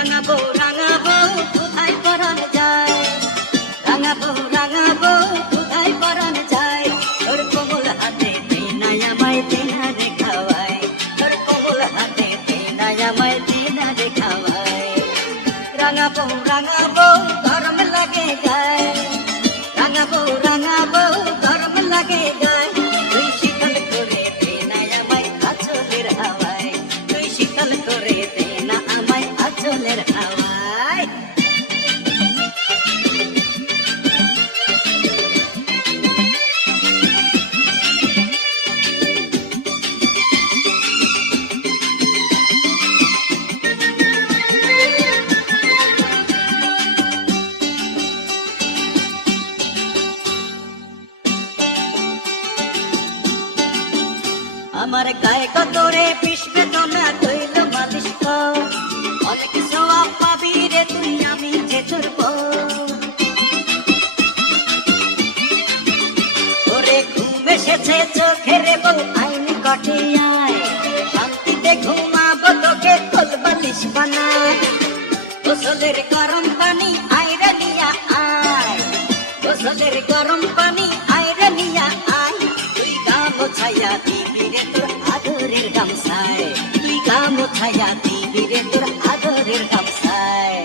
রাঙা বউ রাঙা বউ কোথায় পরান যায়? রাঙা বউ রাঙা বউ কোথায় পরান যায়? তোর কবল হাতে তিনাই আমায় তিনা রে খাওয়ায়। তোর কবল হাতে তিনাই আমায় তিনা রে খাওয়ায়। রাঙা বউ রাঙা আমার গায়ে কতরে পিসবে তো না কইল মালিশ অনেক সোয়া পাবি রে তুই, আমি যে তোর। ওরে ঘুম এসেছে বউ আইন কটিয়ায়। শান্তিতে ঘুমাবো, তোকে বালিশ বানায়। গোসলের গরম পানি নিয়া আয়। গোসলের গরম গামছায় তুই গাম ছায়া দিবি রে তোর আদরের গামছায়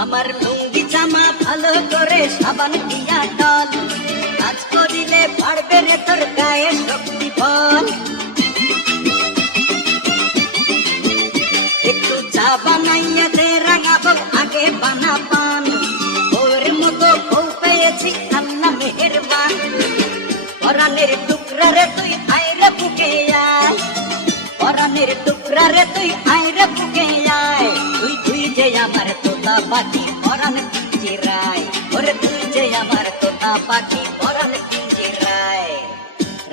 আমার লুঙ্গি জামা ভালো করে সাবান দিয়া ডল। কাজ করিলে পারবে রে তোর গায়ে শক্তি বল। একটু চা বানাইয়া দে, রাঙাবো, আগে বানা পান। ওর মতো বউ পেয়েছি, আল্লাহ মেহেরবান। পরানের টুকরা রে তুই আইরে বুকে আয়। পরানের টুকরা রে তুই আইরে বুকে আয়। তুই তুই যে আমার তোতা পাখি পরান পিঞ্জিরায় ওরে তুই যে তোতা পাখি পরান পিঞ্জিরায়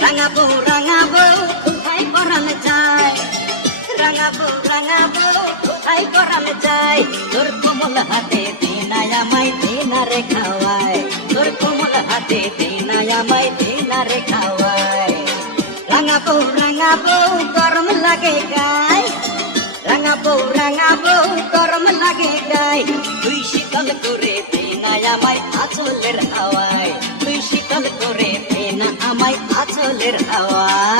রাঙাবো রাঙাবো, কোথায় পরান যায়? রাঙাবো রাঙাবো, কোথায় পরান যায়? তোর কোমল হাতে দিনায় আমায় দিনা রে খাওয়ায়। তোর কোমল হাতে দিনায় আমায় দিনা রে খাওয়ায়। রাঙাবো রাঙাবো, গরম লাগে গায়। রাঙাবো রাঙাবো, গরম লাগে গায়। তুই শীতল করে আমায় আচলের হাওয়ায়। তুই শীতল করে পেনা আমায় আচলের হাওয়ায়।